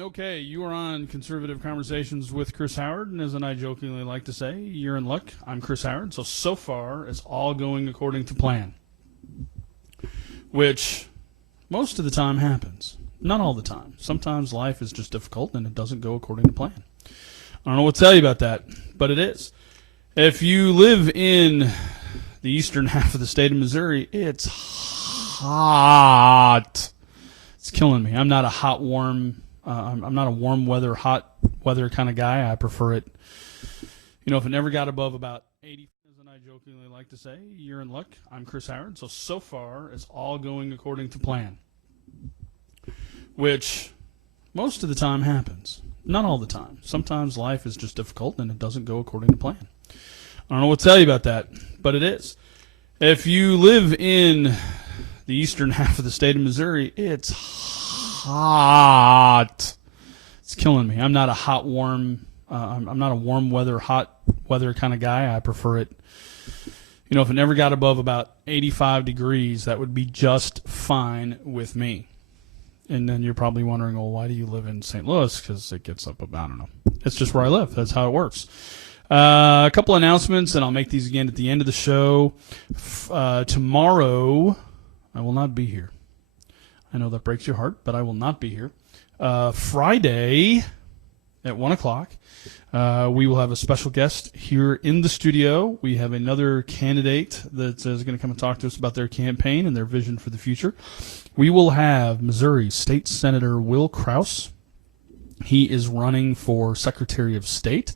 Okay, you are on Conservative Conversations with Chris Howard, and as I jokingly like to say, you're in luck. I'm Chris Howard, so far it's all going according to plan, which most of the time happens. Not all the time. Sometimes life is just difficult and it doesn't go according to plan. I don't know what to tell you about that, but it is. If you live in the eastern half of the state of Missouri, it's hot. It's killing me. I'm not a I'm not a warm weather, hot weather kind of guy. I prefer it, if it never got above about 80, as I jokingly like to say, you're in luck. I'm Chris Howard, so far it's all going according to plan, which most of the time happens. Not all the time. Sometimes life is just difficult and it doesn't go according to plan. I don't know what to tell you about that, but it is. If you live in the eastern half of the state of Missouri, it's hot. It's killing me. I'm not a I'm not a warm weather, hot weather kind of guy. I prefer it, if it never got above about 85 degrees, that would be just fine with me. And then you're probably wondering, well, why do you live in St. Louis? Because it gets up about, I don't know. It's just where I live. That's how it works. A couple announcements, and I'll make these again at the end of the show. Tomorrow, I will not be here. I know that breaks your heart, but I will not be here. Friday at 1 o'clock, we will have a special guest here in the studio. We have another candidate that is going to come and talk to us about their campaign and their vision for the future. We will have Missouri State Senator Will Kraus. He is running for Secretary of State.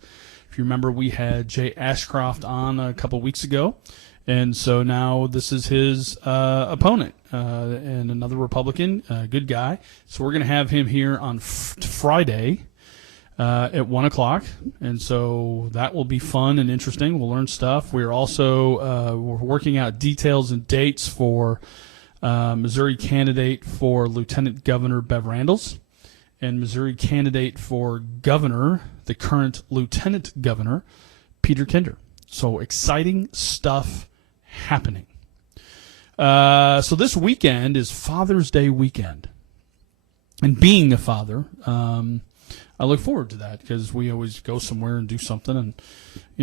If you remember, we had Jay Ashcroft on a couple weeks ago. And so now this is his opponent, and another Republican, good guy. So we're going to have him here on Friday at 1 o'clock. And so that will be fun and interesting. We'll learn stuff. We're also we're working out details and dates for Missouri candidate for Lieutenant Governor Bev Randles and Missouri candidate for governor, the current Lieutenant Governor, Peter Kinder. So exciting stuff happening. So this weekend is Father's Day weekend. And being a father, I look forward to that because we always go somewhere and do something. And,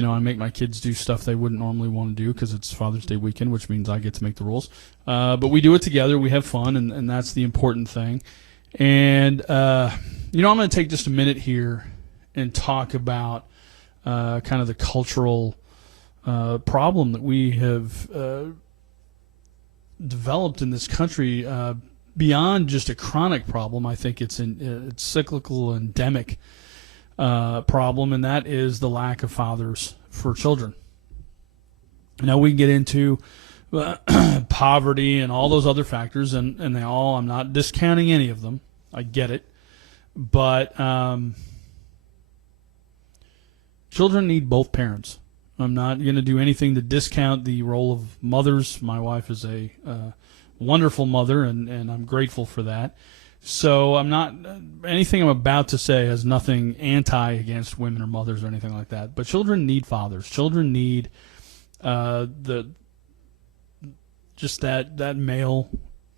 I make my kids do stuff they wouldn't normally want to do because it's Father's Day weekend, which means I get to make the rules. But we do it together. We have fun, and that's the important thing. And, I'm going to take just a minute here and talk about kind of the cultural problem that we have developed in this country beyond just a chronic problem. I think it's cyclical, endemic problem, and that is the lack of fathers for children. Now we can get into poverty and all those other factors, and I'm not discounting any of them. I get it, but children need both parents. I'm not going to do anything to discount the role of mothers. My wife is a wonderful mother, and I'm grateful for that. So anything I'm about to say has nothing anti against women or mothers or anything like that. But children need fathers. Children need that male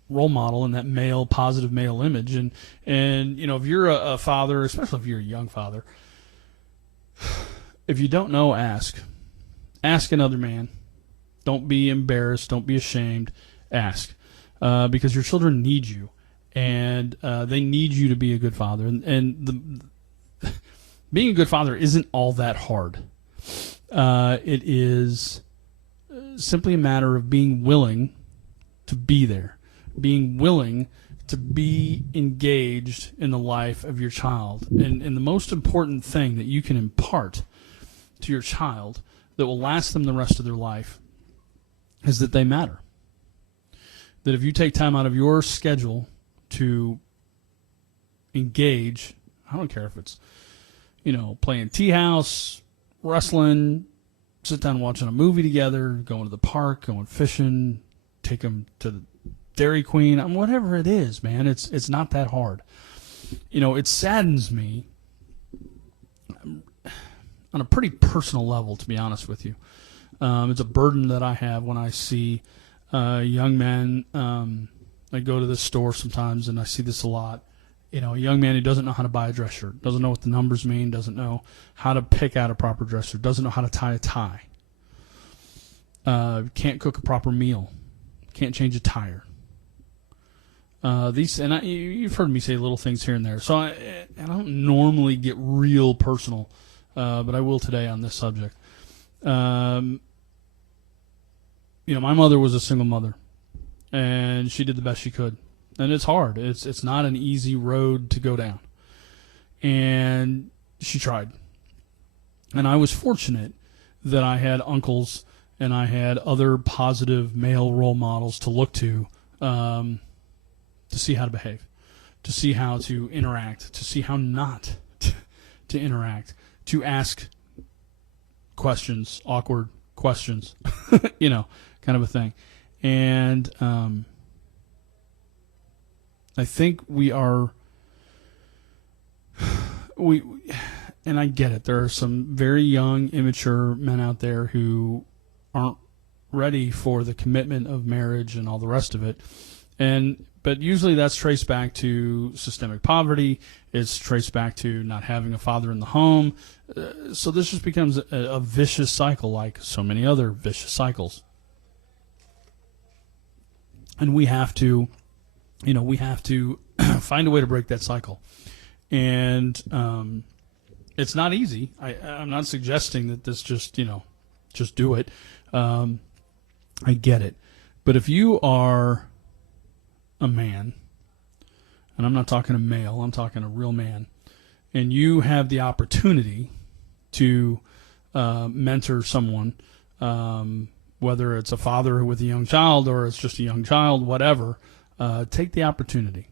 role model and that positive male image. And if you're a father, especially if you're a young father, if you don't know, ask another man. Don't be embarrassed. Don't be ashamed. Ask, because your children need you, and they need you to be a good father. And being a good father isn't all that hard. It is simply a matter of being willing to be there, being willing to be engaged in the life of your child. And the most important thing that you can impart to your child that will last them the rest of their life is that they matter. That if you take time out of your schedule to engage, I don't care if it's, playing tea house, wrestling, sit down watching a movie together, going to the park, going fishing, take them to the Dairy Queen, whatever it is, man, it's not that hard. It saddens me on a pretty personal level, to be honest with you. It's a burden that I have when I see young men. I go to the store sometimes, and I see this a lot. a young man who doesn't know how to buy a dress shirt, doesn't know what the numbers mean, doesn't know how to pick out a proper dress shirt, doesn't know how to tie a tie, can't cook a proper meal, can't change a tire. You've heard me say little things here and there, so I don't normally get real personal, but I will today on this subject. My mother was a single mother, and she did the best she could. And it's hard. It's not an easy road to go down. And she tried. And I was fortunate that I had uncles and I had other positive male role models to look to see how to behave, to see how to interact, to see how not to interact, to ask questions, awkward questions, kind of a thing. And I think and I get it. There are some very young, immature men out there who aren't ready for the commitment of marriage and all the rest of it. But usually that's traced back to systemic poverty. It's traced back to not having a father in the home. So this just becomes a vicious cycle, like so many other vicious cycles. And we have to find a way to break that cycle. And it's not easy. I'm not suggesting that this just do it. I get it. But if you are a man, and I'm not talking a male, I'm talking a real man, and you have the opportunity to mentor someone, whether it's a father with a young child or it's just a young child, whatever, take the opportunity.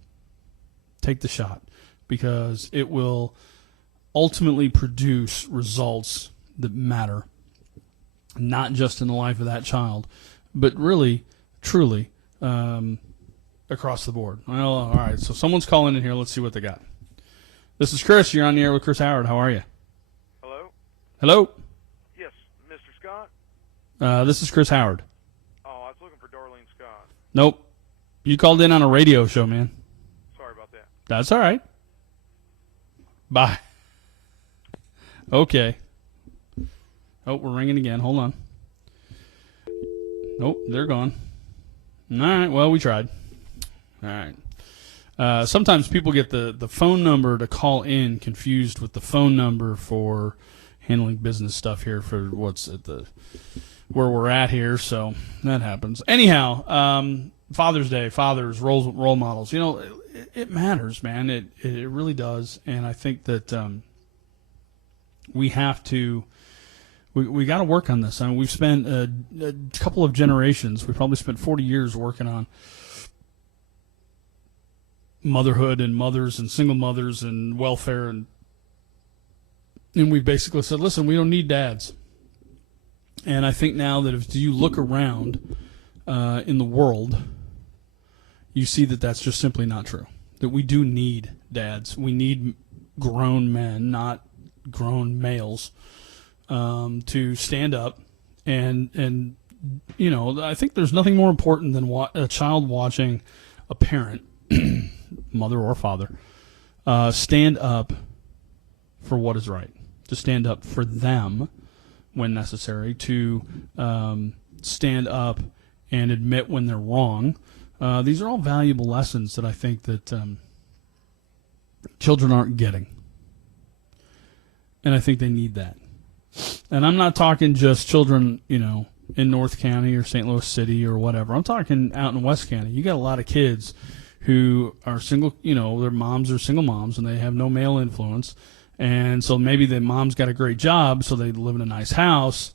Take the shot, because it will ultimately produce results that matter, not just in the life of that child, but really, truly, across the board. Well, all right, so someone's calling in here. Let's see what they got. This is Chris. You're on the air with Chris Howard. How are you? Hello? Hello? Yes, Mr. Scott? This is Chris Howard. Oh, I was looking for Darlene Scott. Nope. You called in on a radio show, man. Sorry about that. That's all right. Bye. Okay. Oh, we're ringing again. Hold on. Nope, they're gone. All right, well, we tried. All right. Sometimes people get the phone number to call in confused with the phone number for handling business stuff here for where we're at here, so that happens. Anyhow, Father's Day, fathers, role models. It matters, man. It really does, and I think that we have to. We got to work on this. I mean, we've spent a couple of generations. We probably spent 40 years working on motherhood and mothers and single mothers and welfare, and we basically said, listen, we don't need dads. And I think now that if you look around in the world, you see that that's just simply not true. That we do need dads. We need grown men, not grown males, to stand up. And I think there's nothing more important than a child watching a parent, mother or father, stand up for what is right, to stand up for them when necessary, to stand up and admit when they're wrong. These are all valuable lessons that I think that children aren't getting. And I think they need that. And I'm not talking just children, in North County or St. Louis City or whatever. I'm talking out in West County. You got a lot of kids who are single, their moms are single moms and they have no male influence. And so maybe the mom's got a great job, so they live in a nice house.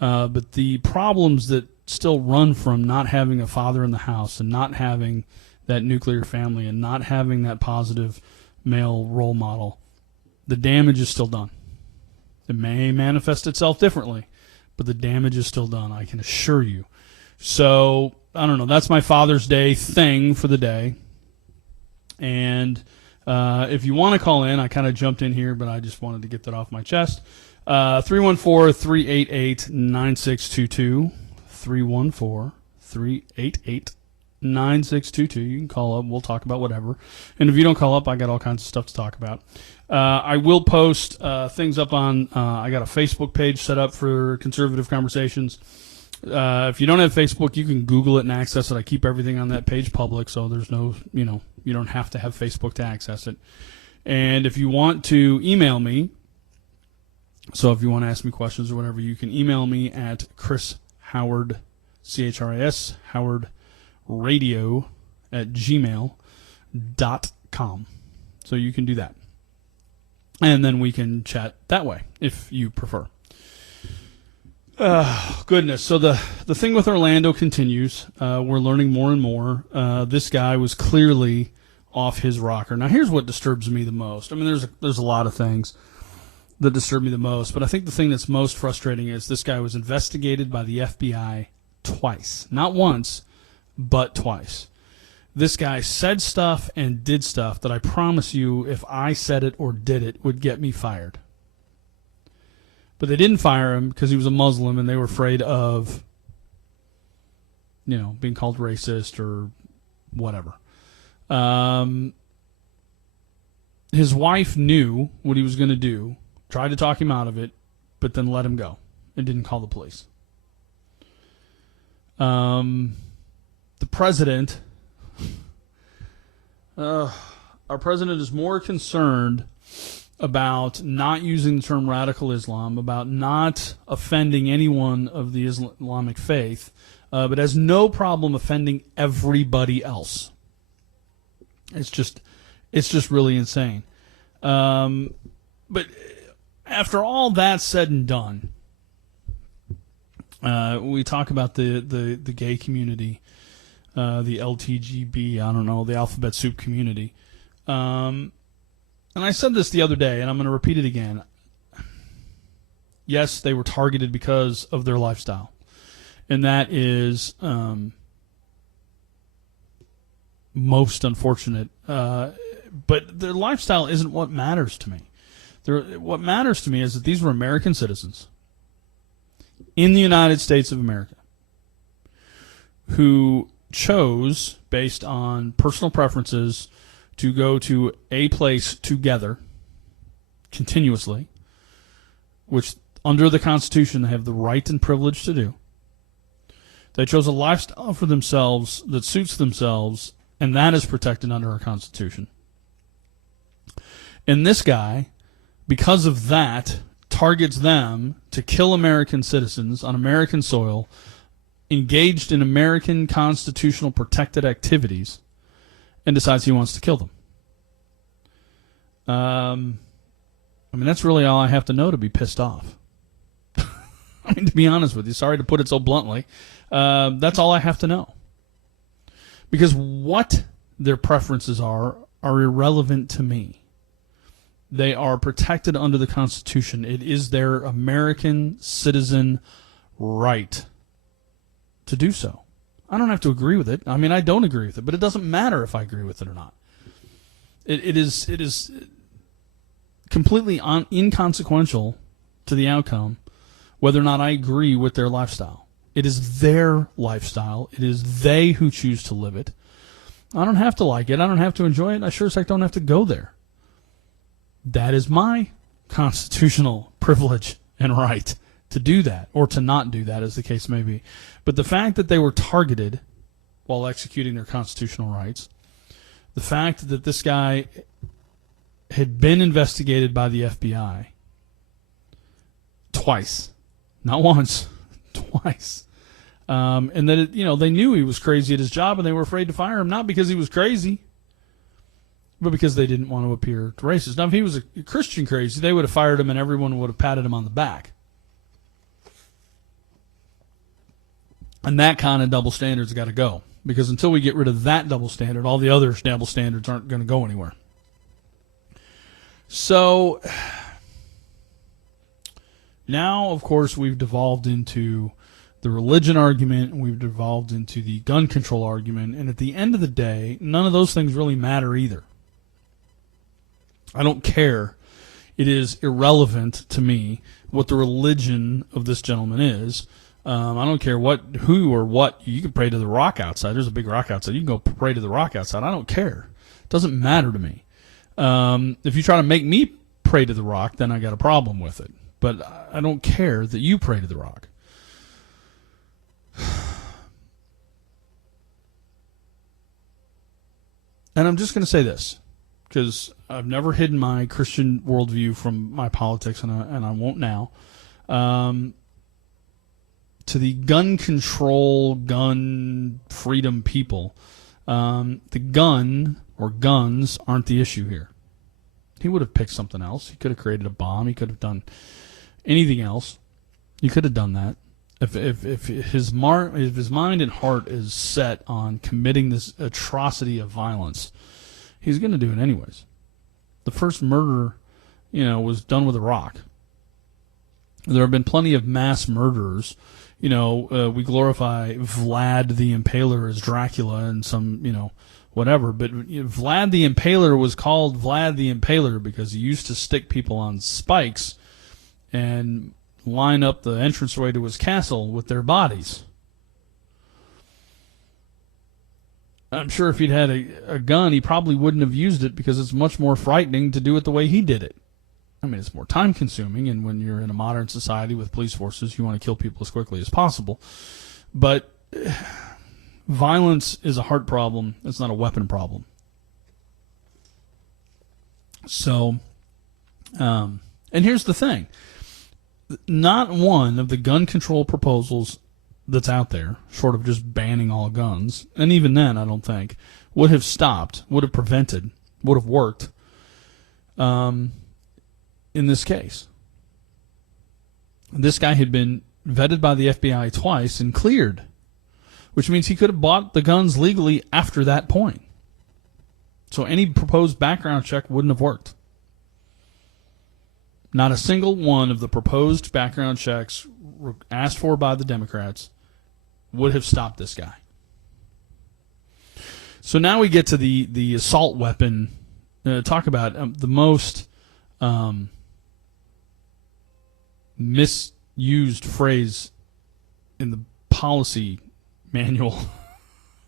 But the problems that still run from not having a father in the house and not having that nuclear family and not having that positive male role model, the damage is still done. It may manifest itself differently, but the damage is still done, I can assure you. So, I don't know, that's my Father's Day thing for the day. And if you want to call in, I kind of jumped in here, but I just wanted to get that off my chest. 314-388-9622. 314-388-9622. 9622. You can call up. We'll talk about whatever. And if you don't call up, I got all kinds of stuff to talk about. I will post things up on, I got a Facebook page set up for Conservative Conversations. If you don't have Facebook, you can Google it and access it. I keep everything on that page public, so there's no, you don't have to have Facebook to access it. And if you want to email me, so if you want to ask me questions or whatever, you can email me at Chris Howard, CHRIS, Howard Radio at gmail.com. So you can do that. And then we can chat that way if you prefer. Goodness. So the thing with Orlando continues. We're learning more and more. This guy was clearly off his rocker. Now, here's what disturbs me the most. I mean, there's a lot of things that disturb me the most, but I think the thing that's most frustrating is this guy was investigated by the FBI twice. Not once, but twice. This guy said stuff and did stuff that I promise you, if I said it or did it, would get me fired. But they didn't fire him because he was a Muslim and they were afraid of, being called racist or whatever. His wife knew what he was going to do, tried to talk him out of it, but then let him go and didn't call the police. The president, our president is more concerned about not using the term radical Islam, about not offending anyone of the Islamic faith, but has no problem offending everybody else. It's just really insane. But after all that said and done, we talk about the gay community, the LTGB, the alphabet soup community. And I said this the other day, and I'm going to repeat it again. Yes, they were targeted because of their lifestyle. And that is most unfortunate. But their lifestyle isn't what matters to me. What matters to me is that these were American citizens in the United States of America who chose, based on personal preferences, to go to a place together continuously, which under the Constitution they have the right and privilege to do. They chose a lifestyle for themselves that suits themselves, and that is protected under our Constitution. And this guy, because of that, targets them to kill American citizens on American soil, engaged in American constitutional protected activities, and decides he wants to kill them. That's really all I have to know to be pissed off. To be honest with you, sorry to put it so bluntly, that's all I have to know. Because what their preferences are irrelevant to me. They are protected under the Constitution. It is their American citizen right to do so. I don't have to agree with it. I don't agree with it, but it doesn't matter if I agree with it or not. It is completely inconsequential to the outcome whether or not I agree with their lifestyle. It is their lifestyle. It is they who choose to live it. I don't have to like it. I don't have to enjoy it. I sure as heck don't have to go there. That is my constitutional privilege and right to do that, or to not do that, as the case may be. But the fact that they were targeted while executing their constitutional rights, the fact that this guy had been investigated by the FBI twice, not once, twice, and that they knew he was crazy at his job and they were afraid to fire him, not because he was crazy, but because they didn't want to appear racist. Now, if he was a Christian crazy, they would have fired him and everyone would have patted him on the back. And that kind of double standard's got to go. Because until we get rid of that double standard, all the other double standards aren't going to go anywhere. So, now, of course, we've devolved into the religion argument, and we've devolved into the gun control argument, and at the end of the day, none of those things really matter either. I don't care. It is irrelevant to me what the religion of this gentleman is. I don't care who or what. You can pray to the rock outside. There's a big rock outside. You can go pray to the rock outside. I don't care. It doesn't matter to me. If you try to make me pray to the rock, then I got a problem with it. But I don't care that you pray to the rock. And I'm just going to say this, because I've never hidden my Christian worldview from my politics, and I won't now. To the gun control, gun freedom people, the gun or guns aren't the issue here. He would have picked something else. He could have created a bomb. He could have done anything else. He could have done that. If his mind and heart is set on committing this atrocity of violence, he's going to do it anyways. The first murder, was done with a rock. There have been plenty of mass murderers. We glorify Vlad the Impaler as Dracula and some, whatever. But Vlad the Impaler was called Vlad the Impaler because he used to stick people on spikes and line up the entranceway to his castle with their bodies. I'm sure if he'd had a gun, he probably wouldn't have used it because it's much more frightening to do it the way he did it. I mean, it's more time-consuming, and when you're in a modern society with police forces, you want to kill people as quickly as possible. But violence is a heart problem. It's not a weapon problem. So, and here's the thing. Not one of the gun control proposals that's out there, short of just banning all guns, and even then, I don't think, would have stopped, would have prevented, would have worked in this case. This guy had been vetted by the FBI twice and cleared, which means he could have bought the guns legally after that point. So any proposed background check wouldn't have worked. Not a single one of the proposed background checks asked for by the Democrats would have stopped this guy. So now we get to the assault weapon. Talk about the most misused phrase in the policy manual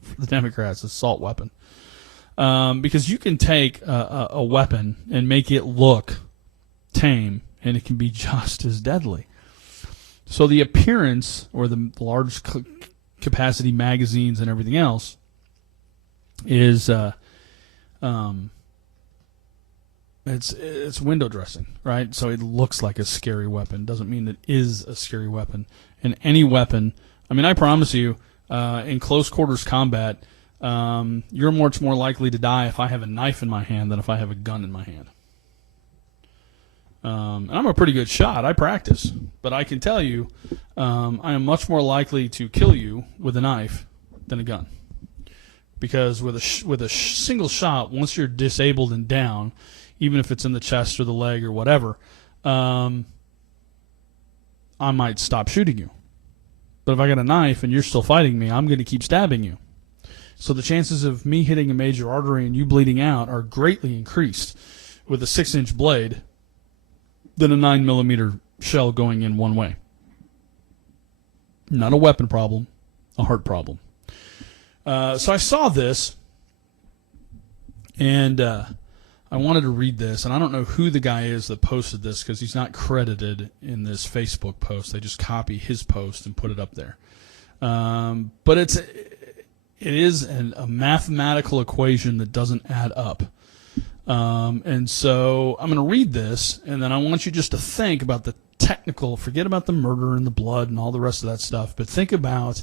for the Democrats, assault weapon. Because you can take a weapon and make it look tame, and it can be just as deadly. So the appearance, or the large capacity magazines and everything else, is it's window dressing, right? So it looks like a scary weapon. Doesn't mean it is a scary weapon. And any weapon, I mean, I promise you, in close quarters combat, you're much more likely to die if I have a knife in my hand than if I have a gun in my hand. And I'm a pretty good shot. I practice. But I can tell you, I am much more likely to kill you with a knife than a gun. Because with a single shot, once you're disabled and down, even if it's in the chest or the leg or whatever, I might stop shooting you. But if I got a knife and you're still fighting me, I'm going to keep stabbing you. So the chances of me hitting a major artery and you bleeding out are greatly increased with a 6-inch blade than a 9mm shell going in one way. Not a weapon problem, a heart problem. So I saw this, and I wanted to read this, and I don't know who the guy is that posted this because he's not credited in this Facebook post. They just copy his post and put it up there. But it is a mathematical equation that doesn't add up. And so I'm going to read this, and then I want you just to think about the technical, forget about the murder and the blood and all the rest of that stuff, but think about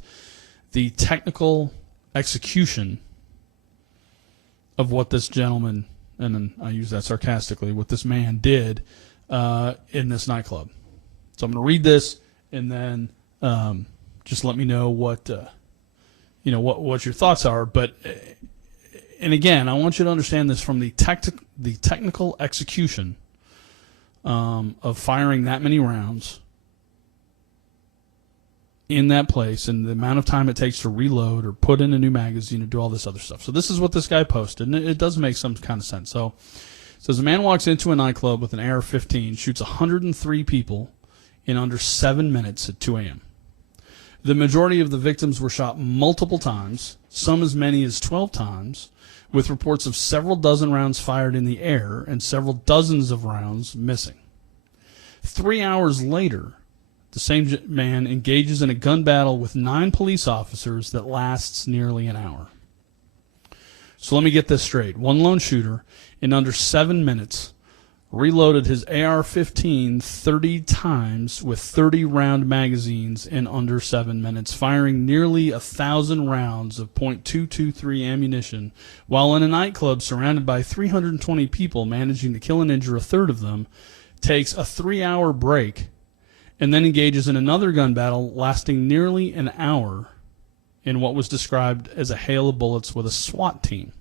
the technical execution of what this gentleman, and then I use that sarcastically, what this man did in this nightclub. So I'm going to read this, and then just let me know what what your thoughts are. But and again, I want you to understand this from the technical execution of firing that many rounds in that place and the amount of time it takes to reload or put in a new magazine or do all this other stuff. So this is what this guy posted, and it does make some kind of sense. So it says a man walks into a nightclub with an AR-15, shoots 103 people in under 7 minutes at 2 a.m. The majority of the victims were shot multiple times, some as many as 12 times, with reports of several dozen rounds fired in the air and several dozens of rounds missing. 3 hours later, the same man engages in a gun battle with 9 police officers that lasts nearly an hour. So let me get this straight. One lone shooter, in under 7 minutes, reloaded his AR-15 30 times with 30-round magazines in under 7 minutes, firing nearly 1,000 rounds of .223 ammunition, while in a nightclub surrounded by 320 people, managing to kill and injure a third of them, takes a 3-hour break, and then engages in another gun battle lasting nearly an hour in what was described as a hail of bullets with a SWAT team.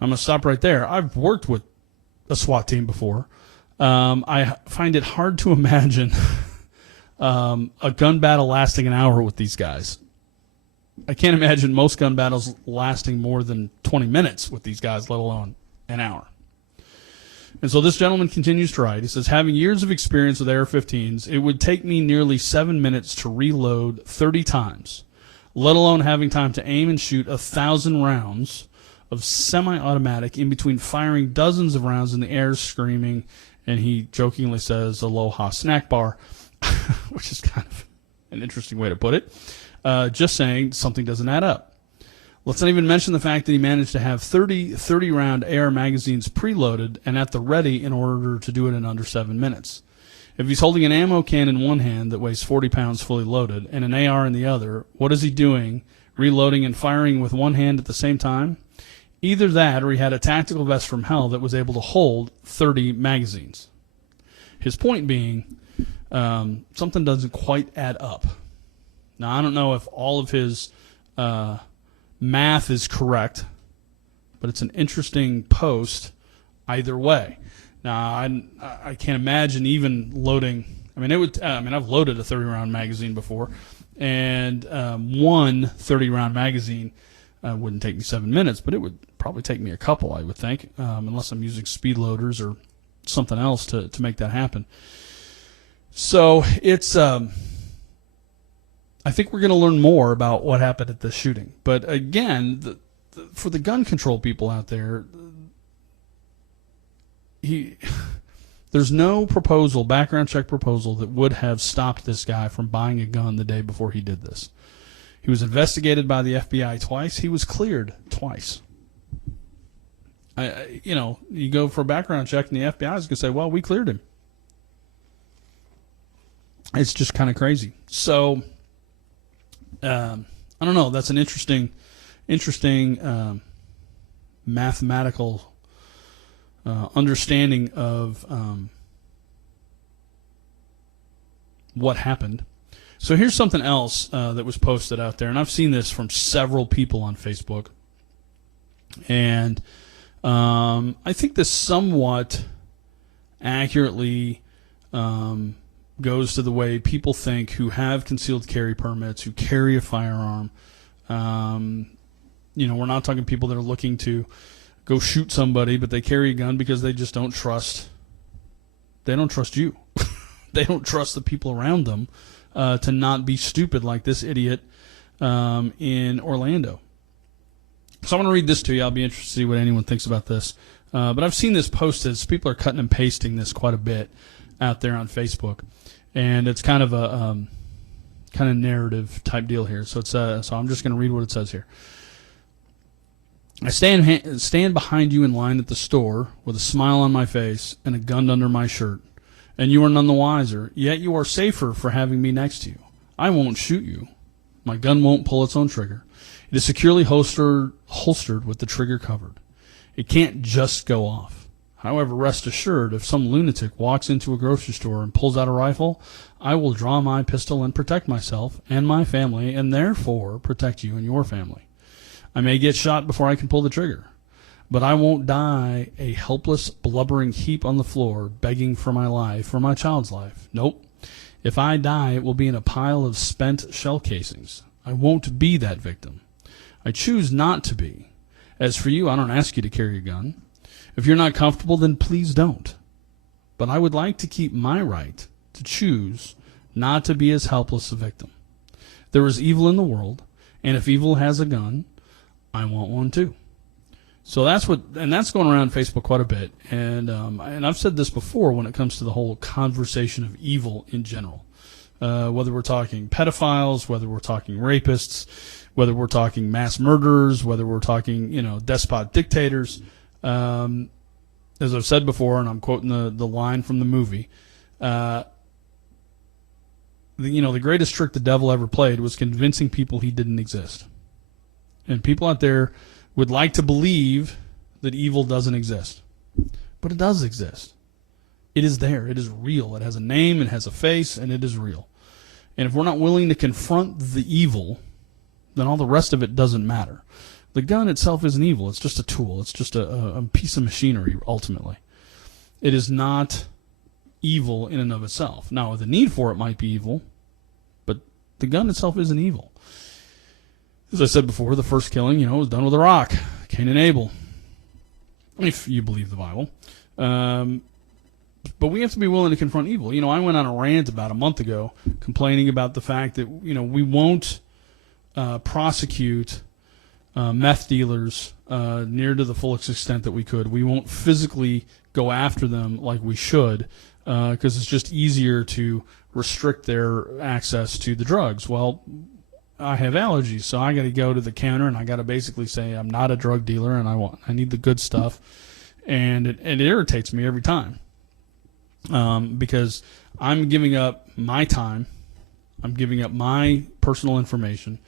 I'm going to stop right there. I've worked with a SWAT team before. I find it hard to imagine a gun battle lasting an hour with these guys. I can't imagine most gun battles lasting more than 20 minutes with these guys, let alone an hour. And so this gentleman continues to write. He says, having years of experience with AR-15s, it would take me nearly 7 minutes to reload 30 times, let alone having time to aim and shoot 1,000 rounds of semi-automatic in between firing dozens of rounds in the air, screaming, and he jokingly says, aloha snack bar, which is kind of an interesting way to put it. Just saying something doesn't add up. Let's not even mention the fact that he managed to have 30-round AR magazines preloaded and at the ready in order to do it in under 7 minutes. If he's holding an ammo can in one hand that weighs 40 pounds fully loaded and an AR in the other, what is he doing, reloading and firing with one hand at the same time? Either that or he had a tactical vest from hell that was able to hold 30 magazines. His point being, something doesn't quite add up. Now, I don't know if all of his math is correct, but it's an interesting post either way. Now, I can't imagine even loading. I've loaded a 30-round magazine before, and one 30-round magazine wouldn't take me 7 minutes, but it would probably take me a couple, I would think, unless I'm using speed loaders or something else to make that happen. So it's, I think we're going to learn more about what happened at this shooting. But again, for the gun control people out there, there's no background check proposal that would have stopped this guy from buying a gun the day before he did this. He was investigated by the FBI twice. He was cleared twice. You go for a background check and the FBI is going to say, well, we cleared him. It's just kind of crazy. So, I don't know. That's an interesting mathematical understanding of what happened. So here's something else that was posted out there, and I've seen this from several people on Facebook. And I think this somewhat accurately goes to the way people think who have concealed carry permits, who carry a firearm. We're not talking people that are looking to go shoot somebody, but they carry a gun because they just don't trust. They don't trust you. They don't trust the people around them to not be stupid like this idiot in Orlando. So I'm going to read this to you. I'll be interested to see what anyone thinks about this. But I've seen this posted. So people are cutting and pasting this quite a bit out there on Facebook, and it's kind of a narrative type deal here. So so I'm just going to read what it says here. I stand behind you in line at the store with a smile on my face and a gun under my shirt, and you are none the wiser, yet you are safer for having me next to you. I won't shoot you. My gun won't pull its own trigger. It is securely holstered with the trigger covered. It can't just go off. However, rest assured, if some lunatic walks into a grocery store and pulls out a rifle, I will draw my pistol and protect myself and my family, and therefore protect you and your family. I may get shot before I can pull the trigger, but I won't die a helpless, blubbering heap on the floor begging for my life, for my child's life. Nope. If I die, it will be in a pile of spent shell casings. I won't be that victim. I choose not to be. As for you, I don't ask you to carry a gun. If you're not comfortable, then please don't. But I would like to keep my right to choose not to be as helpless a victim. There is evil in the world, and if evil has a gun, I want one too. So that's going around Facebook quite a bit, and I've said this before when it comes to the whole conversation of evil in general, whether we're talking pedophiles, whether we're talking rapists, whether we're talking mass murderers, whether we're talking despot dictators. As I've said before, and I'm quoting the line from the movie, the greatest trick the devil ever played was convincing people he didn't exist. And people out there would like to believe that evil doesn't exist. But it does exist. It is there. It is real. It has a name, it has a face, and it is real. And if we're not willing to confront the evil, then all the rest of it doesn't matter. The gun itself isn't evil. It's just a tool. It's just a piece of machinery, ultimately. It is not evil in and of itself. Now, the need for it might be evil, but the gun itself isn't evil. As I said before, the first killing, was done with a rock. Cain and Abel, if you believe the Bible. But we have to be willing to confront evil. I went on a rant about a month ago complaining about the fact that, we won't prosecute meth dealers near to the fullest extent that we could. We won't physically go after them like we should because it's just easier to restrict their access to the drugs. Well, I have allergies, so I got to go to the counter and I got to basically say I'm not a drug dealer and I need the good stuff, and it irritates me every time because I'm giving up my time, I'm giving up my personal information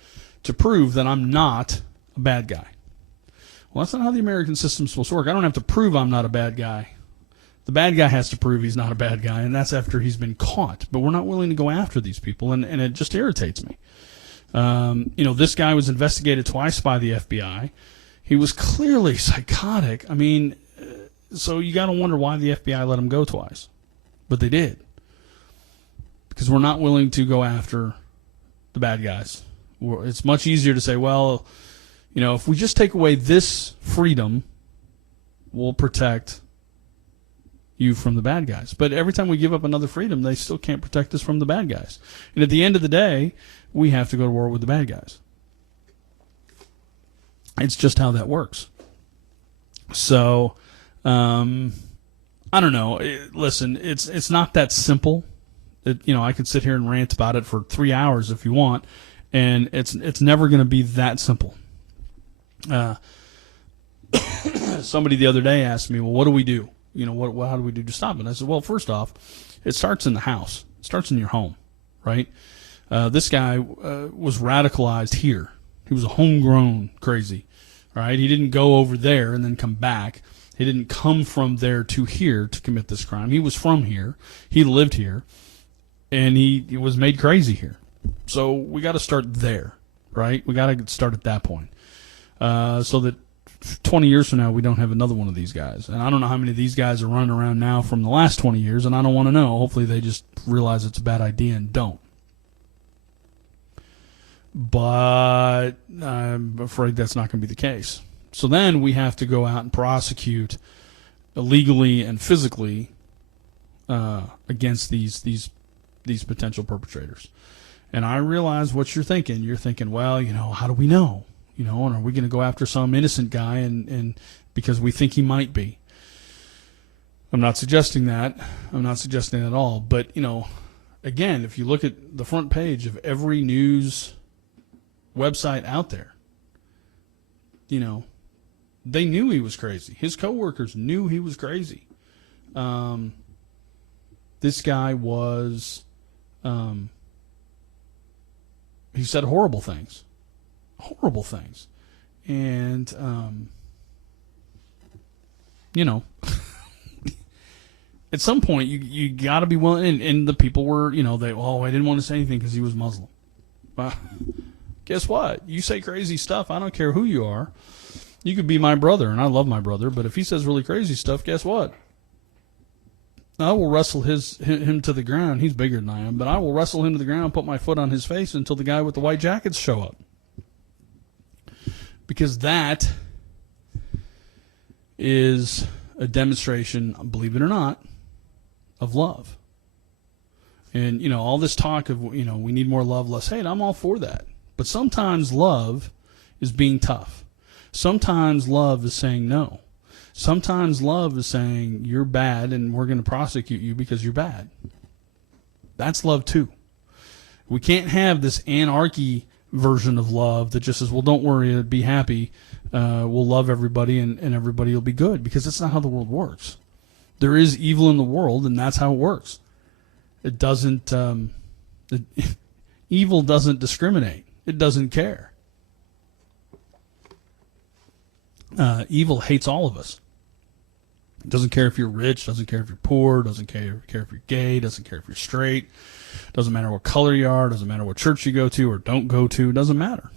to prove that I'm not a bad guy. Well, that's not how the American system's supposed to work. I don't have to prove I'm not a bad guy. The bad guy has to prove he's not a bad guy, and that's after he's been caught. But we're not willing to go after these people, and it just irritates me. This guy was investigated twice by the FBI. He was clearly psychotic. So you got to wonder why the FBI let him go twice. But they did. Because we're not willing to go after the bad guys. It's much easier to say, well, if we just take away this freedom, we'll protect you from the bad guys. But every time we give up another freedom, they still can't protect us from the bad guys. And at the end of the day, we have to go to war with the bad guys. It's just how that works. So, I don't know. Listen, it's not that simple. I could sit here and rant about it for 3 hours if you want, and it's never going to be that simple. Somebody the other day asked me, well, what do we do? How do we do to stop it? And I said, well, first off, it starts in the house. It starts in your home, right? This guy was radicalized here. He was a homegrown crazy, all right? He didn't go over there and then come back. He didn't come from there to here to commit this crime. He was from here. He lived here, and he was made crazy here. So we got to start there, right? We got to start at that point so that 20 years from now, we don't have another one of these guys. And I don't know how many of these guys are running around now from the last 20 years, and I don't want to know. Hopefully they just realize it's a bad idea and don't. But I'm afraid that's not going to be the case. So then we have to go out and prosecute illegally and physically against these potential perpetrators. And I realize what you're thinking. You're thinking, well, how do we know? And are we going to go after some innocent guy and because we think he might be? I'm not suggesting that. I'm not suggesting that at all. But, again, if you look at the front page of every news website out there, they knew he was crazy. His coworkers knew he was crazy. This guy was, he said horrible things. And, at some point you got to be willing, and the people were, I didn't want to say anything because he was Muslim. Well, guess what? You say crazy stuff. I don't care who you are. You could be my brother, and I love my brother, but if he says really crazy stuff, guess what? I will wrestle him to the ground. He's bigger than I am, but I will wrestle him to the ground, put my foot on his face until the guy with the white jackets show up. Because that is a demonstration, believe it or not, of love. And, all this talk of, we need more love, less hate, I'm all for that. But sometimes love is being tough. Sometimes love is saying no. Sometimes love is saying you're bad and we're going to prosecute you because you're bad. That's love too. We can't have this anarchy version of love that just says, well, don't worry, be happy. We'll love everybody and everybody will be good, because that's not how the world works. There is evil in the world, and that's how it works. It doesn't, evil doesn't discriminate. It doesn't care. Evil hates all of us. It doesn't care if you're rich, doesn't care if you're poor, doesn't care if you're gay, doesn't care if you're straight, doesn't matter what color you are, doesn't matter what church you go to or don't go to, doesn't matter.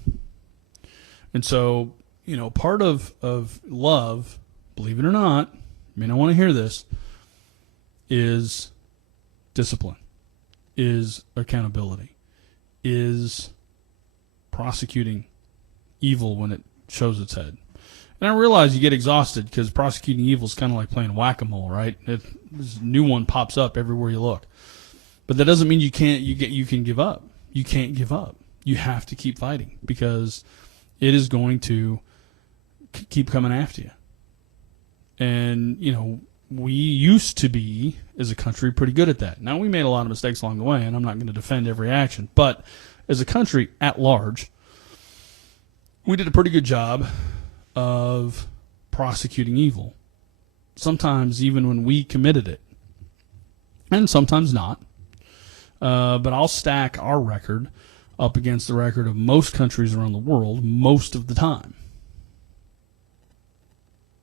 And so, part of love, believe it or not, you may not want to hear this, is discipline, is accountability, is prosecuting evil when it shows its head. And I realize you get exhausted because prosecuting evil is kind of like playing whack-a-mole, right? This new one pops up everywhere you look. But that doesn't mean you can give up. You can't give up. You have to keep fighting, because it is going to keep coming after you. And, we used to be, as a country, pretty good at that. Now, we made a lot of mistakes along the way, and I'm not going to defend every action. But as a country at large, we did a pretty good job of prosecuting evil. Sometimes even when we committed it. And sometimes not. But I'll stack our record up against the record of most countries around the world most of the time.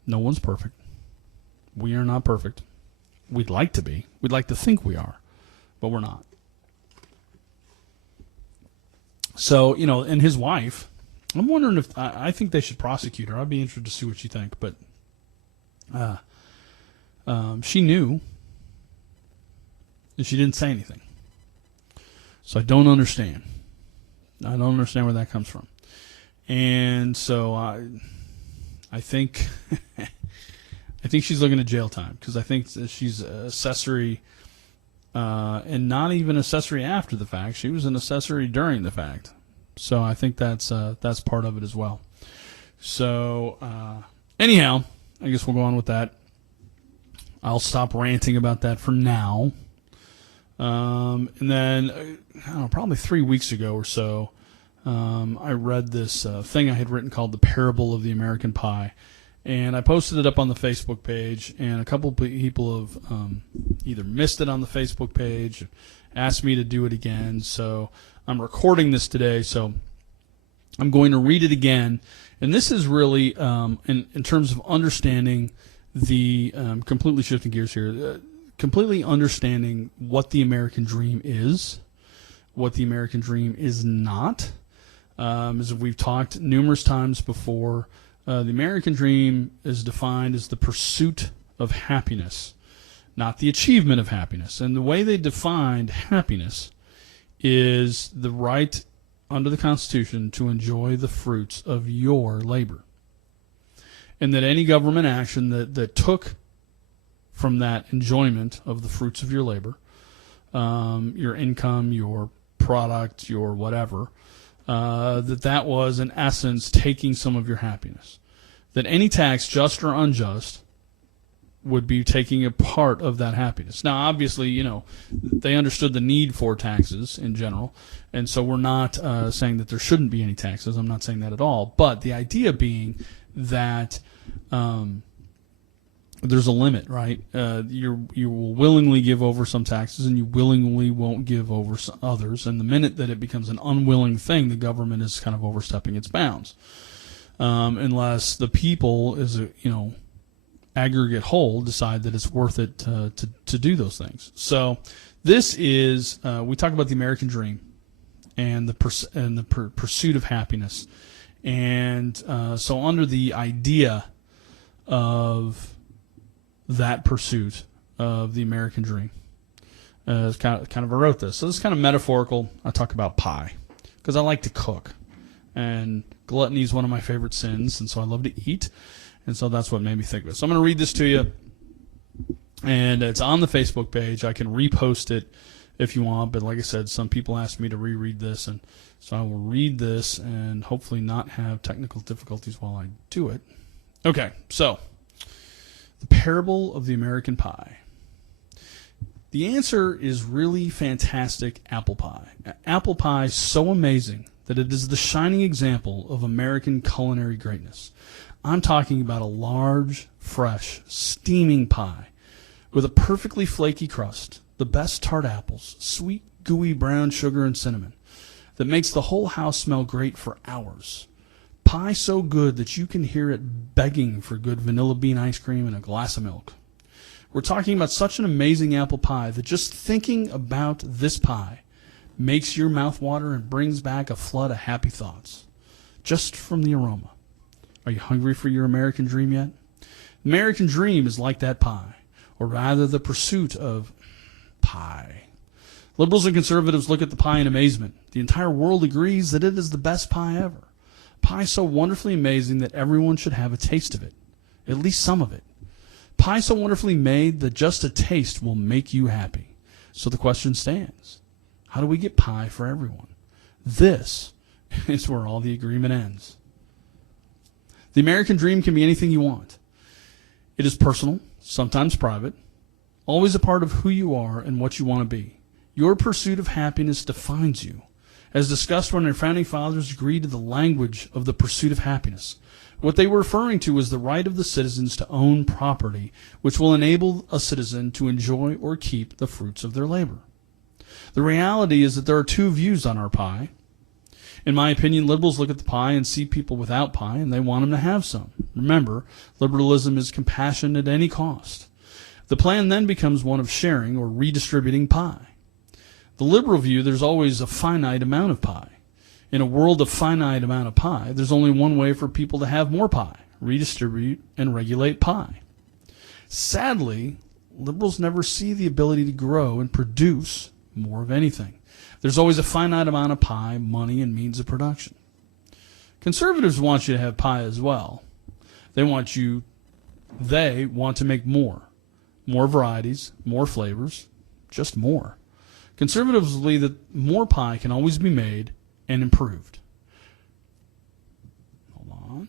No one's perfect. We are not perfect. We'd like to be. We'd like to think we are. But we're not. So, and his wife, I'm wondering if, I think they should prosecute her. I'd be interested to see what you think. But she knew, and she didn't say anything. So I don't understand. I don't understand where that comes from. And so I think I think she's looking at jail time, because I think that she's accessory, and not even accessory after the fact. She was an accessory during the fact. So I think that's part of it as well. So anyhow, I guess we'll go on with that. I'll stop ranting about that for now. And then, I don't know, probably 3 weeks ago or so, I read this thing I had written called The Parable of the American Pie. And I posted it up on the Facebook page, and a couple people have either missed it on the Facebook page, asked me to do it again. So I'm recording this today, so I'm going to read it again. And this is really, in terms of understanding the, completely shifting gears here, completely understanding what the American dream is, what the American dream is not. As we've talked numerous times before, the American dream is defined as the pursuit of happiness, not the achievement of happiness. And the way they defined happiness is the right under the Constitution to enjoy the fruits of your labor. And that any government action that took from that enjoyment of the fruits of your labor, your income, your product, your whatever, that was in essence taking some of your happiness. That any tax, just or unjust, would be taking a part of that happiness. Now, obviously, they understood the need for taxes in general, and so we're not saying that there shouldn't be any taxes. I'm not saying that at all. But the idea being that there's a limit, right? You will willingly give over some taxes, and you willingly won't give over others. And the minute that it becomes an unwilling thing, the government is kind of overstepping its bounds, unless the people, as a aggregate whole, decide that it's worth it to do those things. So this is we talk about the American dream and the pursuit of happiness, and so under the idea of that pursuit of the American dream, it's kind of I wrote this. So this is kind of metaphorical. I talk about pie because I like to cook, and gluttony is one of my favorite sins, and so I love to eat, and so that's what made me think of it. So I'm going to read this to you, and it's on the Facebook page. I can repost it if you want. But like I said, some people asked me to reread this, and so I will read this and hopefully not have technical difficulties while I do it. Okay, so the parable of the American pie. The answer is really fantastic apple pie. Apple pie is so amazing that it is the shining example of American culinary greatness. I'm talking about a large, fresh, steaming pie with a perfectly flaky crust, the best tart apples, sweet, gooey brown sugar and cinnamon that makes the whole house smell great for hours. Pie so good that you can hear it begging for good vanilla bean ice cream and a glass of milk. We're talking about such an amazing apple pie that just thinking about this pie makes your mouth water and brings back a flood of happy thoughts, just from the aroma. Are you hungry for your American dream yet? The American dream is like that pie, or rather the pursuit of pie. Liberals and conservatives look at the pie in amazement. The entire world agrees that it is the best pie ever. Pie so wonderfully amazing that everyone should have a taste of it, at least some of it. Pie so wonderfully made that just a taste will make you happy. So the question stands, how do we get pie for everyone? This is where all the agreement ends. The American dream can be anything you want. It is personal, sometimes private, always a part of who you are and what you want to be. Your pursuit of happiness defines you. As discussed when our founding fathers agreed to the language of the pursuit of happiness, what they were referring to was the right of the citizens to own property, which will enable a citizen to enjoy or keep the fruits of their labor. The reality is that there are two views on our pie. In my opinion, liberals look at the pie and see people without pie, and they want them to have some. Remember, liberalism is compassion at any cost. The plan then becomes one of sharing or redistributing pie. The liberal view, there's always a finite amount of pie. In a world of finite amount of pie, there's only one way for people to have more pie: redistribute and regulate pie. Sadly, liberals never see the ability to grow and produce more of anything. There's always a finite amount of pie, money, and means of production. Conservatives want you to have pie as well. They want to make more varieties, more flavors, just more. Conservatives believe that more pie can always be made and improved. Hold on.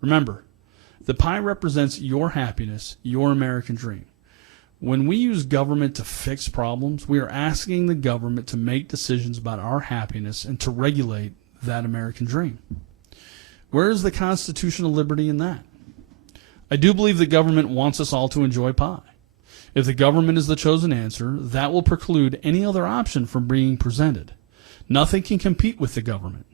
Remember, the pie represents your happiness, your American dream. When we use government to fix problems, we are asking the government to make decisions about our happiness and to regulate that American dream. Where is the constitutional liberty in that? I do believe the government wants us all to enjoy pie. If the government is the chosen answer, that will preclude any other option from being presented. Nothing can compete with the government.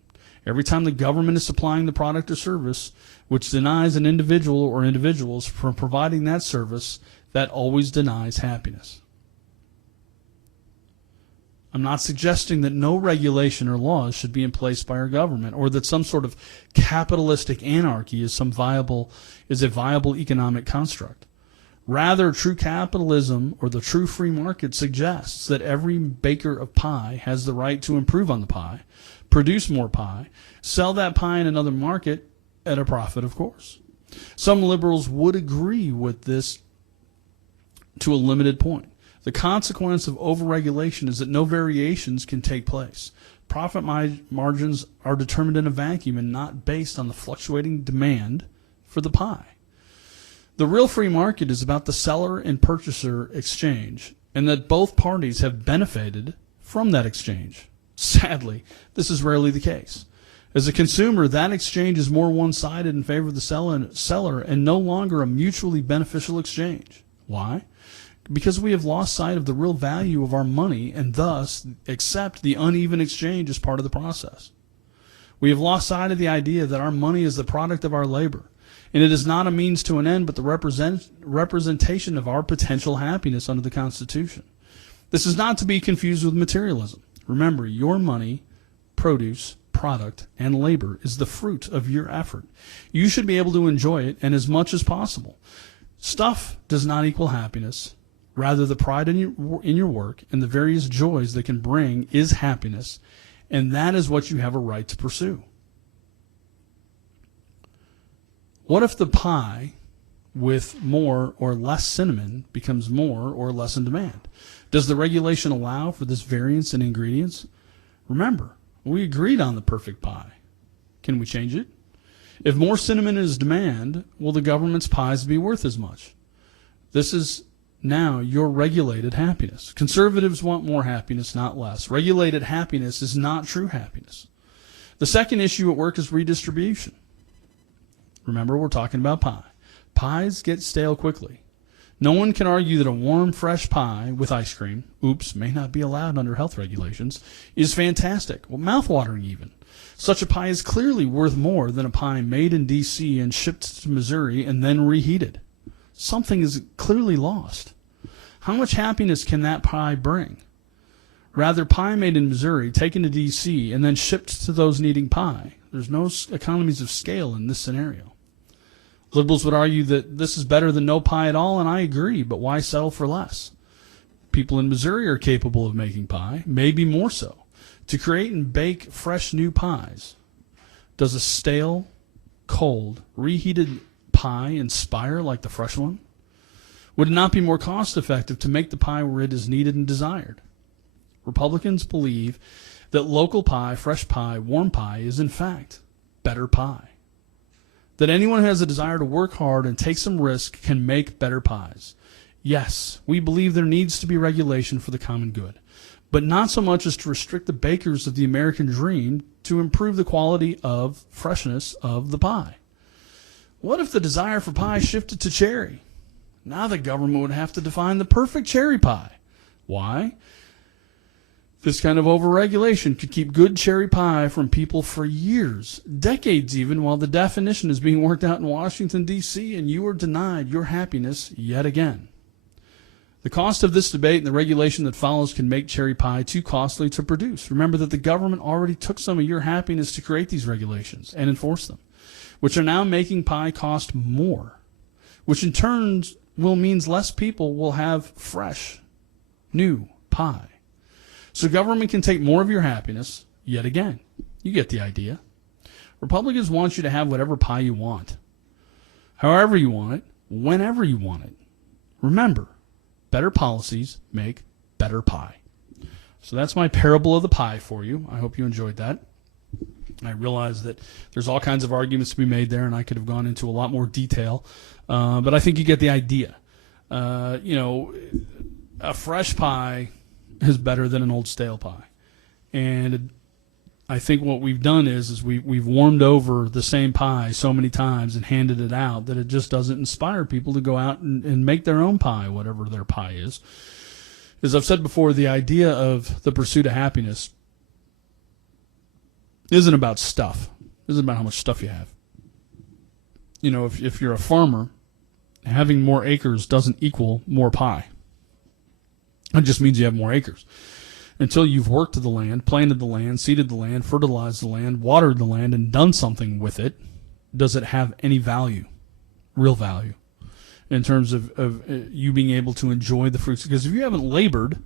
Every time the government is supplying the product or service which denies an individual or individuals from providing that service, that always denies happiness. I'm not suggesting that no regulation or laws should be in place by our government, or that some sort of capitalistic anarchy is a viable economic construct. Rather, true capitalism, or the true free market, suggests that every baker of pie has the right to improve on the pie, produce more pie, sell that pie in another market at a profit, of course. Some liberals would agree with this to a limited point. The consequence of overregulation is that no variations can take place. Profit margins are determined in a vacuum and not based on the fluctuating demand for the pie. The real free market is about the seller and purchaser exchange, and that both parties have benefited from that exchange. Sadly, this is rarely the case. As a consumer, that exchange is more one-sided in favor of the seller and no longer a mutually beneficial exchange. Why? Because we have lost sight of the real value of our money and thus accept the uneven exchange as part of the process. We have lost sight of the idea that our money is the product of our labor, and it is not a means to an end but the representation of our potential happiness under the Constitution. This is not to be confused with materialism. Remember, your money, produce, product, and labor is the fruit of your effort. You should be able to enjoy it, and as much as possible. Stuff does not equal happiness. Rather, the pride in your work and the various joys that can bring is happiness, and that is what you have a right to pursue. What if the pie with more or less cinnamon becomes more or less in demand. Does the regulation allow for this variance in ingredients? Remember, we agreed on the perfect pie. Can we change it? If more cinnamon is demand, will the government's pies be worth as much? This is now your regulated happiness. Conservatives want more happiness, not less. Regulated happiness is not true happiness. The second issue at work is redistribution. Remember, we're talking about pie. Pies get stale quickly. No one can argue that a warm, fresh pie with ice cream, may not be allowed under health regulations, is fantastic. Well, mouthwatering even. Such a pie is clearly worth more than a pie made in D.C. and shipped to Missouri and then reheated. Something is clearly lost. How much happiness can that pie bring? Rather, pie made in Missouri, taken to D.C., and then shipped to those needing pie. There's no economies of scale in this scenario. Liberals would argue that this is better than no pie at all, and I agree, but why settle for less? People in Missouri are capable of making pie, maybe more so. To create and bake fresh new pies, does a stale, cold, reheated pie inspire like the fresh one? Would it not be more cost-effective to make the pie where it is needed and desired? Republicans believe that local pie, fresh pie, warm pie is in fact better pie. That anyone who has a desire to work hard and take some risk can make better pies. Yes, we believe there needs to be regulation for the common good, but not so much as to restrict the bakers of the American dream to improve the quality of freshness of the pie. What if the desire for pie shifted to cherry? Now the government would have to define the perfect cherry pie. Why? This kind of overregulation could keep good cherry pie from people for years, decades even, while the definition is being worked out in Washington, D.C., and you are denied your happiness yet again. The cost of this debate and the regulation that follows can make cherry pie too costly to produce. Remember that the government already took some of your happiness to create these regulations and enforce them, which are now making pie cost more, which in turn will means less people will have fresh, new pie. So government can take more of your happiness, yet again. You get the idea. Republicans want you to have whatever pie you want, however you want it, whenever you want it. Remember, better policies make better pie. So that's my parable of the pie for you. I hope you enjoyed that. I realize that there's all kinds of arguments to be made there, and I could have gone into a lot more detail, but I think you get the idea. A fresh pie is better than an old stale pie. And I think what we've done is we've warmed over the same pie so many times and handed it out that it just doesn't inspire people to go out and make their own pie, whatever their pie is. As I've said before, the idea of the pursuit of happiness isn't about stuff. It isn't about how much stuff you have. You know, if you're a farmer, having more acres doesn't equal more pie. It just means you have more acres. Until you've worked the land, planted the land, seeded the land, fertilized the land, watered the land, and done something with it, does it have any value, real value, in terms of you being able to enjoy the fruits? Because if you haven't labored,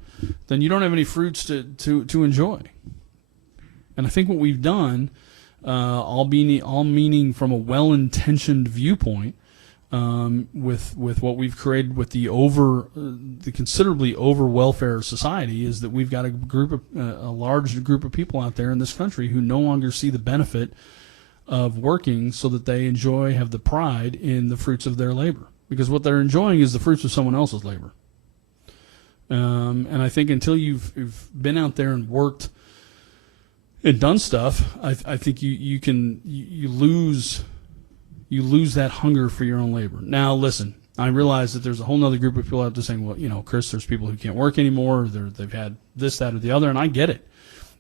then you don't have any fruits to enjoy. And I think what we've done, all meaning from a well-intentioned viewpoint, with what we've created with the considerably over welfare society, is that we've got a large group of people out there in this country who no longer see the benefit of working so that they have the pride in the fruits of their labor, because what they're enjoying is the fruits of someone else's labor. And I think until you've been out there and worked and done stuff, I think you lose that hunger for your own labor. Now, listen, I realize that there's a whole other group of people out there saying, well, Chris, there's people who can't work anymore. They've had this, that, or the other, and I get it.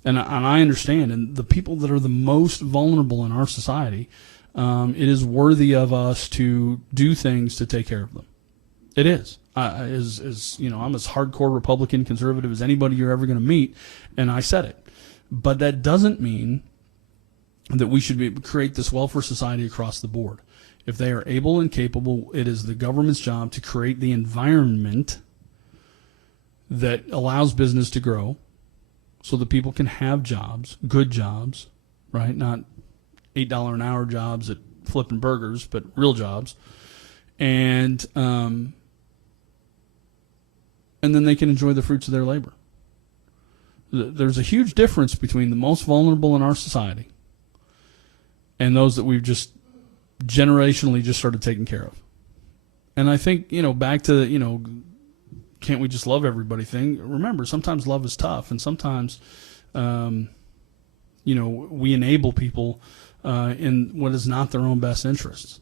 And I understand. And the people that are the most vulnerable in our society, it is worthy of us to do things to take care of them. It is. I'm as hardcore Republican conservative as anybody you're ever going to meet, and I said it. But that doesn't mean that we should create this welfare society across the board. If they are able and capable, it is the government's job to create the environment that allows business to grow so that people can have jobs, good jobs, right? Not $8 an hour jobs at flipping burgers, but real jobs. and then they can enjoy the fruits of their labor. There's a huge difference between the most vulnerable in our society and those that we've just generationally just started taking care of. And I think, back to, can't we just love everybody thing? Remember, sometimes love is tough, and sometimes, we enable people in what is not their own best interests.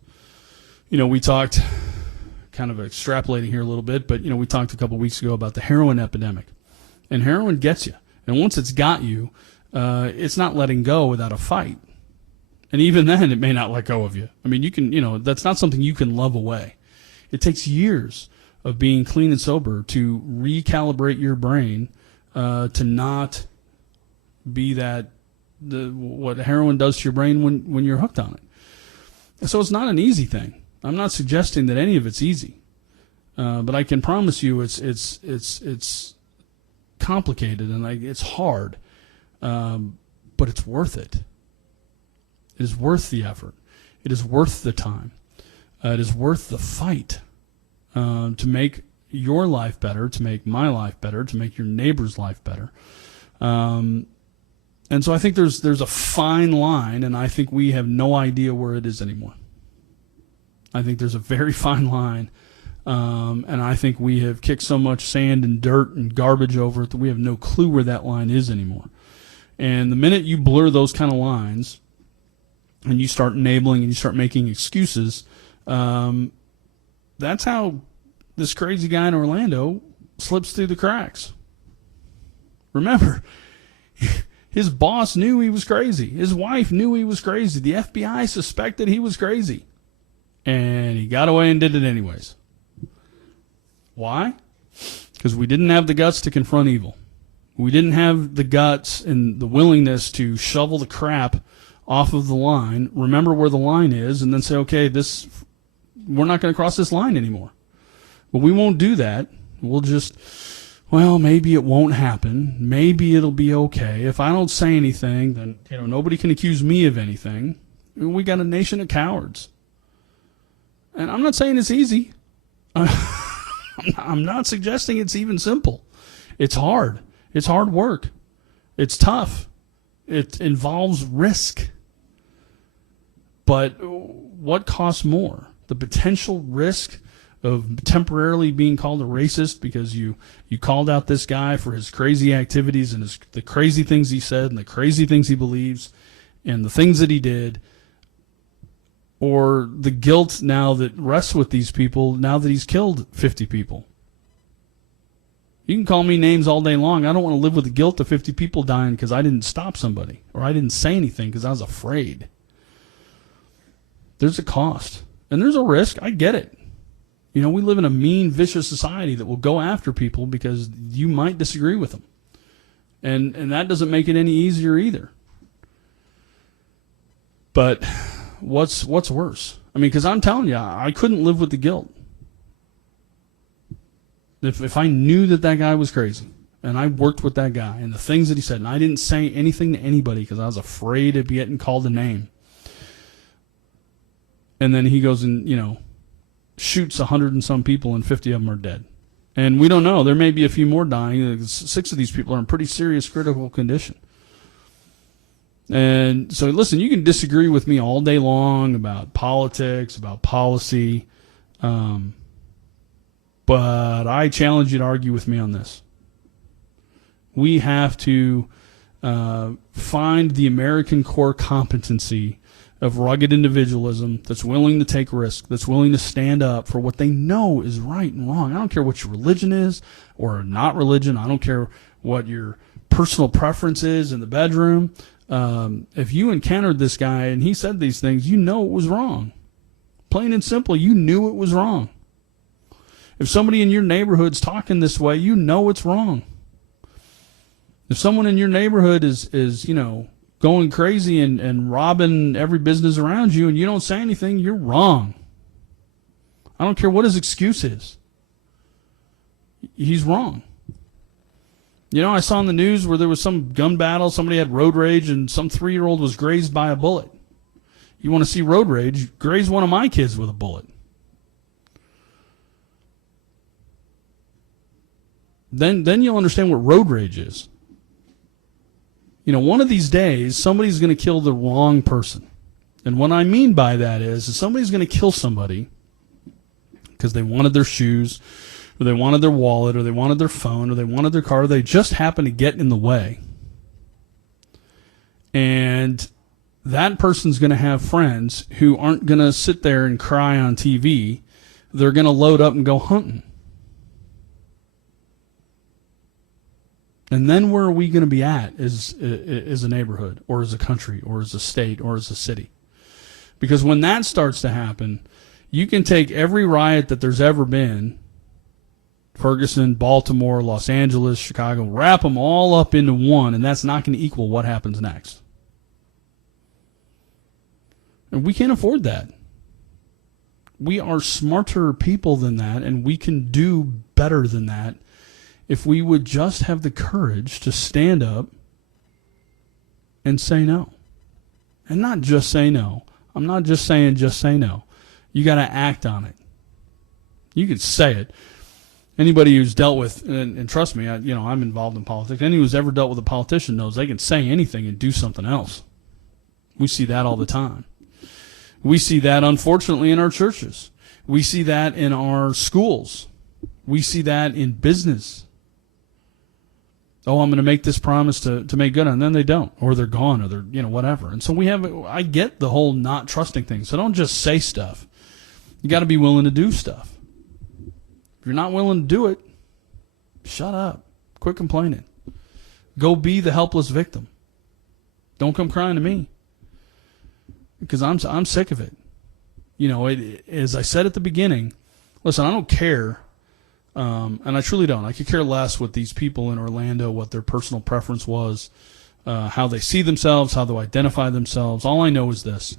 We talked, kind of extrapolating here a little bit, but, we talked a couple weeks ago about the heroin epidemic. And heroin gets you. And once it's got you, it's not letting go without a fight. And even then, it may not let go of you. I mean, you can, that's not something you can love away. It takes years of being clean and sober to recalibrate your brain to not be what heroin does to your brain when you're hooked on it. So it's not an easy thing. I'm not suggesting that any of it's easy, but I can promise you it's complicated and it's hard, but it's worth it. It is worth the effort. It is worth the time. It is worth the fight to make your life better, to make my life better, to make your neighbor's life better. And so I think there's a fine line, and I think we have no idea where it is anymore. I think there's a very fine line, and I think we have kicked so much sand and dirt and garbage over it that we have no clue where that line is anymore. And the minute you blur those kind of lines and you start enabling and you start making excuses, that's how this crazy guy in Orlando slips through the cracks. Remember, his boss knew he was crazy. His wife knew he was crazy. The FBI suspected he was crazy. And he got away and did it anyways. Why? Because we didn't have the guts to confront evil. We didn't have the guts and the willingness to shovel the crap off of the line, remember where the line is, and then say, okay, we're not going to cross this line anymore. But we won't do that. We'll just, maybe it won't happen. Maybe it'll be okay. If I don't say anything, then nobody can accuse me of anything. We got a nation of cowards. And I'm not saying it's easy. I'm not suggesting it's even simple. It's hard. It's hard work. It's tough. It involves risk. But what costs more? The potential risk of temporarily being called a racist because you called out this guy for his crazy activities and the crazy things he said and the crazy things he believes and the things that he did, or the guilt now that rests with these people now that he's killed 50 people. You can call me names all day long. I don't want to live with the guilt of 50 people dying because I didn't stop somebody or I didn't say anything because I was afraid. There's a cost and there's a risk. I get it. We live in a mean, vicious society that will go after people because you might disagree with them. And that doesn't make it any easier either. But what's worse? Because I'm telling you, I couldn't live with the guilt. If I knew that guy was crazy, and I worked with that guy, and the things that he said, and I didn't say anything to anybody because I was afraid of getting called a name, and then he goes and, shoots 100 and some people, and 50 of them are dead. And we don't know. There may be a few more dying. 6 of these people are in pretty serious critical condition. And so, listen, you can disagree with me all day long about politics, about policy, but I challenge you to argue with me on this. We have to find the American core competency of rugged individualism that's willing to take risk, that's willing to stand up for what they know is right and wrong. I don't care what your religion is or not religion. I don't care what your personal preference is in the bedroom. If you encountered this guy and he said these things, it was wrong. Plain and simple, you knew it was wrong. If somebody in your neighborhood's talking this way, it's wrong. If someone in your neighborhood is going crazy and robbing every business around you and you don't say anything, you're wrong. I don't care what his excuse is. He's wrong. I saw in the news where there was some gun battle, somebody had road rage, and some 3-year-old was grazed by a bullet. You want to see road rage? Graze one of my kids with a bullet. then you'll understand what road rage is. You know, one of these days, somebody's going to kill the wrong person. And what I mean by that is somebody's going to kill somebody because they wanted their shoes, or they wanted their wallet, or they wanted their phone, or they wanted their car, or they just happened to get in the way. And that person's going to have friends who aren't going to sit there and cry on TV. They're going to load up and go hunting. And then where are we going to be at as a neighborhood, or as a country, or as a state, or as a city? Because when that starts to happen, you can take every riot that there's ever been, Ferguson, Baltimore, Los Angeles, Chicago, wrap them all up into one, and that's not going to equal what happens next. And we can't afford that. We are smarter people than that, and we can do better than that if we would just have the courage to stand up and say no. And not just say no. I'm not just saying just say no. You got to act on it. You can say it. Anybody who's dealt with, and trust me, I'm involved in politics. Anyone who's ever dealt with a politician knows they can say anything and do something else. We see that all the time. We see that, unfortunately, in our churches. We see that in our schools. We see that in business. Oh, I'm going to make this promise to make good, and then they don't, or they're gone, or they're, whatever. And so I get the whole not trusting thing. So don't just say stuff. You got to be willing to do stuff. If you're not willing to do it, shut up. Quit complaining. Go be the helpless victim. Don't come crying to me. Because I'm sick of it. As I said at the beginning, listen, I don't care, and I truly don't. I could care less what these people in Orlando, what their personal preference was, how they see themselves, how they identify themselves. All I know is this.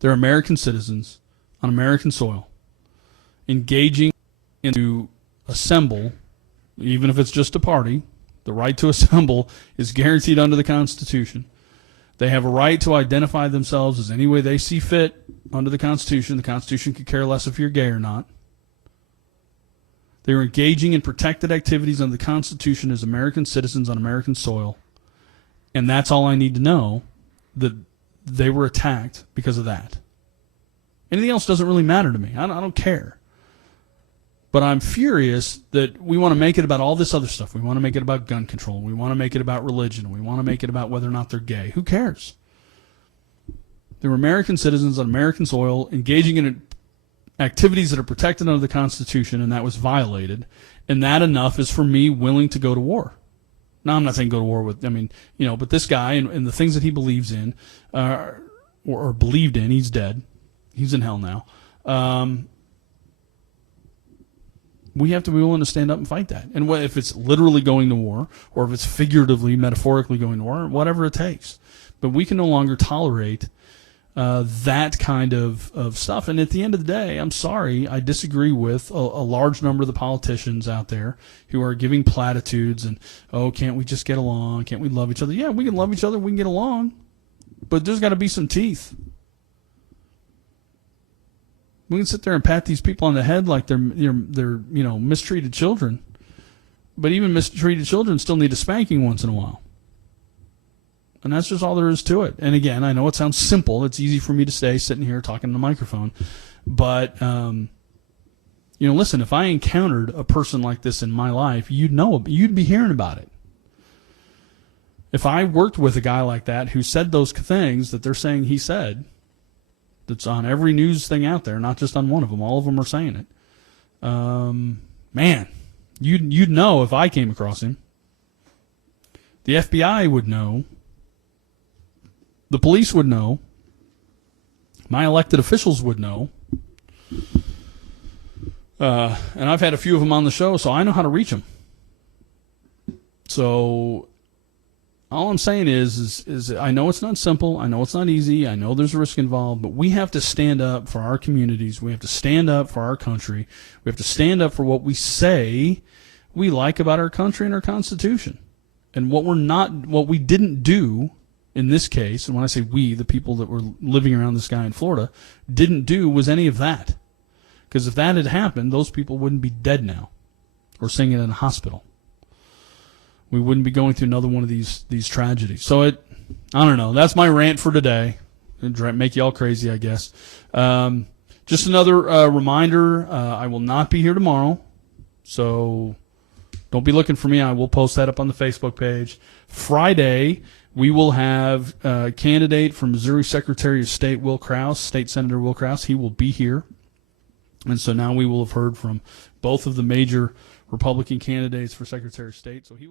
They're American citizens on American soil, engaging to assemble, even if it's just a party. The right to assemble is guaranteed under the Constitution. They have a right to identify themselves as any way they see fit under the Constitution. The Constitution could care less if you're gay or not. They are engaging in protected activities under the Constitution as American citizens on American soil. And that's all I need to know, that they were attacked because of that. Anything else doesn't really matter to me. I don't care. But I'm furious that we want to make it about all this other stuff. We want to make it about gun control. We want to make it about religion. We want to make it about whether or not they're gay. Who cares? They were American citizens on American soil engaging in activities that are protected under the Constitution, and that was violated. And that enough is for me willing to go to war. Now, I'm not saying go to war with, but this guy and the things that he believes in, or believed in, he's dead. He's in hell now. We have to be willing to stand up and fight that. And if it's literally going to war, or if it's figuratively, metaphorically going to war, whatever it takes. But we can no longer tolerate that kind of stuff. And at the end of the day, I'm sorry, I disagree with a large number of the politicians out there who are giving platitudes and, can't we just get along? Can't we love each other? Yeah, we can love each other. We can get along. But there's got to be some teeth. We can sit there and pat these people on the head like they're mistreated children. But even mistreated children still need a spanking once in a while. And that's just all there is to it. And again, I know it sounds simple. It's easy for me to say sitting here talking to the microphone. But, listen, if I encountered a person like this in my life, you'd be hearing about it. If I worked with a guy like that who said those things that they're saying he said, that's on every news thing out there, not just on one of them. All of them are saying it. Man, you'd know if I came across him. The FBI would know. The police would know. My elected officials would know. And I've had a few of them on the show, so I know how to reach them. So all I'm saying is I know it's not simple. I know it's not easy. I know there's risk involved, but we have to stand up for our communities. We have to stand up for our country. We have to stand up for what we say we like about our country and our Constitution. And what we didn't do in this case, and when I say we, the people that were living around this guy in Florida, didn't do was any of that. Because if that had happened, those people wouldn't be dead now. or seeing it in a hospital. We wouldn't be going through another one of these tragedies. So I don't know. That's my rant for today. It'd make you all crazy, I guess. Just another reminder, I will not be here tomorrow. So don't be looking for me. I will post that up on the Facebook page. Friday, we will have a candidate from Missouri Secretary of State Will Krause, State Senator Will Krause. He will be here. And so now we will have heard from both of the major Republican candidates for Secretary of State. So he